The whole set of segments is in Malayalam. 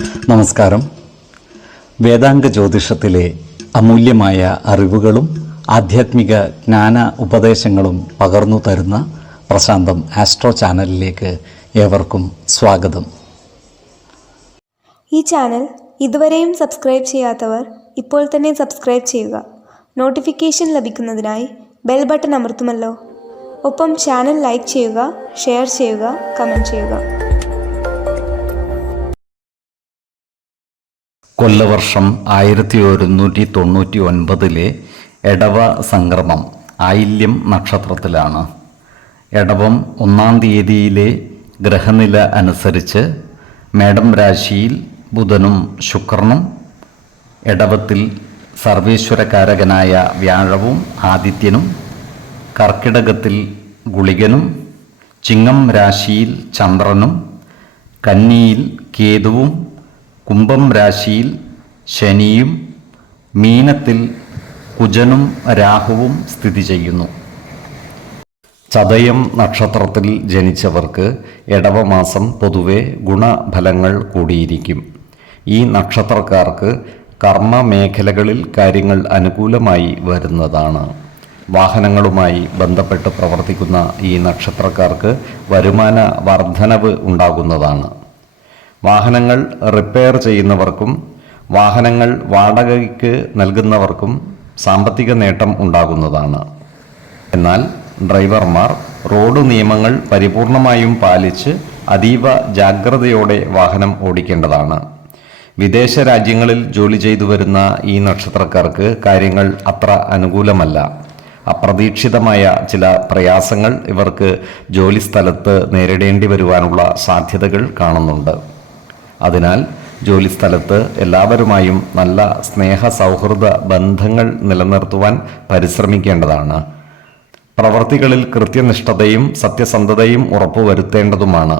നമസ്കാരം. വേദാംഗ ജ്യോതിഷത്തിലെ അമൂല്യമായ അറിവുകളും ആധ്യാത്മിക ജ്ഞാന ഉപദേശങ്ങളും പകർന്നു തരുന്ന പ്രശാന്തം ആസ്ട്രോ ചാനലിലേക്ക് ഏവർക്കും സ്വാഗതം. ഈ ചാനൽ ഇതുവരെയും സബ്സ്ക്രൈബ് ചെയ്യാത്തവർ ഇപ്പോൾ തന്നെ സബ്സ്ക്രൈബ് ചെയ്യുക. നോട്ടിഫിക്കേഷൻ ലഭിക്കുന്നതിനായി ബെൽ ബട്ടൺ അമർത്തുമല്ലോ. ഒപ്പം ചാനൽ ലൈക്ക് ചെയ്യുക, ഷെയർ ചെയ്യുക, കമൻറ്റ് ചെയ്യുക. കൊല്ലവർഷം 1199 എടവ സംക്രമം ആയില്യം നക്ഷത്രത്തിലാണ്. എടവം 1-ാം തീയതിയിലെ ഗ്രഹനില അനുസരിച്ച് മേടം രാശിയിൽ ബുധനും ശുക്രനും, എടവത്തിൽ സർവേശ്വരകാരകനായ വ്യാഴവും ആദിത്യനും, കർക്കിടകത്തിൽ ഗുളികനും, ചിങ്ങം രാശിയിൽ ചന്ദ്രനും, കന്നിയിൽ കേതുവും, കുംഭം രാശിയിൽ ശനിയും, മീനത്തിൽ കുജനും രാഹുവും സ്ഥിതി ചെയ്യുന്നു. ചതയം നക്ഷത്രത്തിൽ ജനിച്ചവർക്ക് എടവമാസം പൊതുവെ ഗുണഫലങ്ങൾ കൂടിയിരിക്കും. ഈ നക്ഷത്രക്കാർക്ക് കർമ്മ മേഖലകളിൽ കാര്യങ്ങൾ അനുകൂലമായി വരുന്നതാണ്. വാഹനങ്ങളുമായി ബന്ധപ്പെട്ട് പ്രവർത്തിക്കുന്ന ഈ നക്ഷത്രക്കാർക്ക് വരുമാന വർധനവ് ഉണ്ടാകുന്നതാണ്. വാഹനങ്ങൾ റിപ്പയർ ചെയ്യുന്നവർക്കും വാഹനങ്ങൾ വാടകയ്ക്ക് നൽകുന്നവർക്കും സാമ്പത്തിക നേട്ടം ഉണ്ടാകുന്നതാണ്. എന്നാൽ ഡ്രൈവർമാർ റോഡ് നിയമങ്ങൾ പരിപൂർണമായും പാലിച്ച് അതീവ ജാഗ്രതയോടെ വാഹനം ഓടിക്കേണ്ടതാണ്. വിദേശ രാജ്യങ്ങളിൽ ജോലി ചെയ്തു വരുന്ന ഈ നക്ഷത്രക്കാർക്ക് കാര്യങ്ങൾ അത്ര അനുകൂലമല്ല. അപ്രതീക്ഷിതമായ ചില പ്രയാസങ്ങൾ ഇവർക്ക് ജോലി സ്ഥലത്ത് നേരിടേണ്ടി വരുവാനുള്ള സാധ്യതകൾ കാണുന്നുണ്ട്. അതിനാൽ ജോലിസ്ഥലത്ത് എല്ലാവരുമായും നല്ല സ്നേഹ സൗഹൃദ ബന്ധങ്ങൾ നിലനിർത്തുവാൻ പരിശ്രമിക്കേണ്ടതാണ്. പ്രവർത്തികളിൽ കൃത്യനിഷ്ഠതയും സത്യസന്ധതയും ഉറപ്പുവരുത്തേണ്ടതുമാണ്.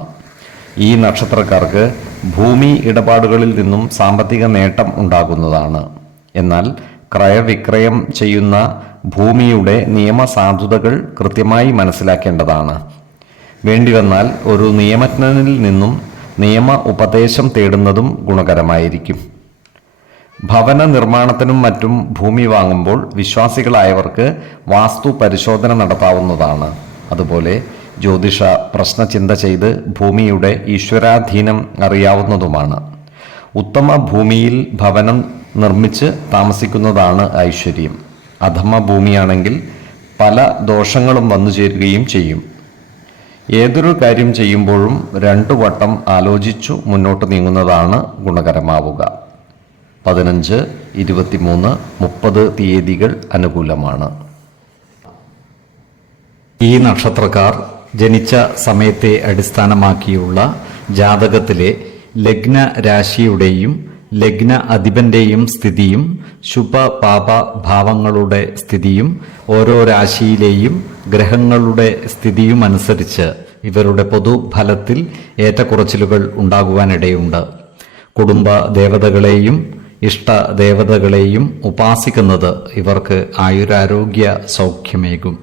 ഈ നക്ഷത്രക്കാർക്ക് ഭൂമി ഇടപാടുകളിൽ നിന്നും സാമ്പത്തിക നേട്ടം ഉണ്ടാകുന്നതാണ്. എന്നാൽ ക്രയവിക്രയം ചെയ്യുന്ന ഭൂമിയുടെ നിയമസാധുതകൾ കൃത്യമായി മനസ്സിലാക്കേണ്ടതാണ്. വേണ്ടിവന്നാൽ ഒരു നിയമജ്ഞനിൽ നിന്നും നിയമ ഉപദേശം തേടുന്നതും ഗുണകരമായിരിക്കും. ഭവന നിർമ്മാണത്തിനും മറ്റും ഭൂമി വാങ്ങുമ്പോൾ വിശ്വാസികളായവർക്ക് വാസ്തു പരിശോധന നടത്താവുന്നതാണ്. അതുപോലെ ജ്യോതിഷ പ്രശ്നചിന്ത ചെയ്ത് ഭൂമിയുടെ ഈശ്വരാധീനം അറിയാവുന്നതുമാണ്. ഉത്തമ ഭൂമിയിൽ ഭവനം നിർമ്മിച്ച് താമസിക്കുന്നതാണ് ഐശ്വര്യം. അധമ ഭൂമിയാണെങ്കിൽ പല ദോഷങ്ങളും വന്നു ചേരുകയും ചെയ്യും. ഏതൊരു കാര്യം ചെയ്യുമ്പോഴും 2 വട്ടം ആലോചിച്ചു മുന്നോട്ട് നീങ്ങുന്നതാണ് ഗുണകരമാവുക. 15, 23, 30 തീയതികൾ അനുകൂലമാണ്. ഈ നക്ഷത്രക്കാർ ജനിച്ച സമയത്തെ അടിസ്ഥാനമാക്കിയുള്ള ജാതകത്തിലെ ലഗ്ന രാശിയുടെയും ലഗ്ന അധിപന്റെയും സ്ഥിതിയും ശുഭ പാപ ഭാവങ്ങളുടെ സ്ഥിതിയും ഓരോ രാശിയിലെയും ഗ്രഹങ്ങളുടെ സ്ഥിതിയും അനുസരിച്ച് ഇവരുടെ പൊതുഫലത്തിൽ ഏറ്റക്കുറച്ചിലുകൾ ഉണ്ടാകുവാനിടയുണ്ട്. കുടുംബ ദേവതകളെയും ഇഷ്ട ദേവതകളെയും ഉപാസിക്കുന്നത് ഇവർക്ക് ആയുരാരോഗ്യ സൗഖ്യമേകും.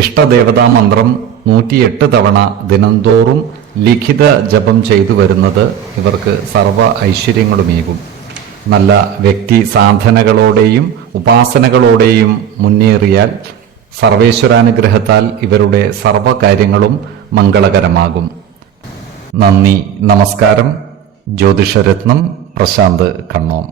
ഇഷ്ടദേവതാ മന്ത്രം 108 തവണ ദിനംതോറും ലിഖിത ജപം ചെയ്തു വരുന്നത് ഇവർക്ക് സർവ ഐശ്വര്യങ്ങളുമേകും. നല്ല വ്യക്തി സാധനകളോടെയും ഉപാസനകളോടെയും മുന്നേറിയാൽ സർവേശ്വരാനുഗ്രഹത്താൽ ഇവരുടെ സർവകാര്യങ്ങളും മംഗളകരമാകും. നന്ദി, നമസ്കാരം. ജ്യോതിഷരത്നം പ്രശാന്ത് കണ്ണോം.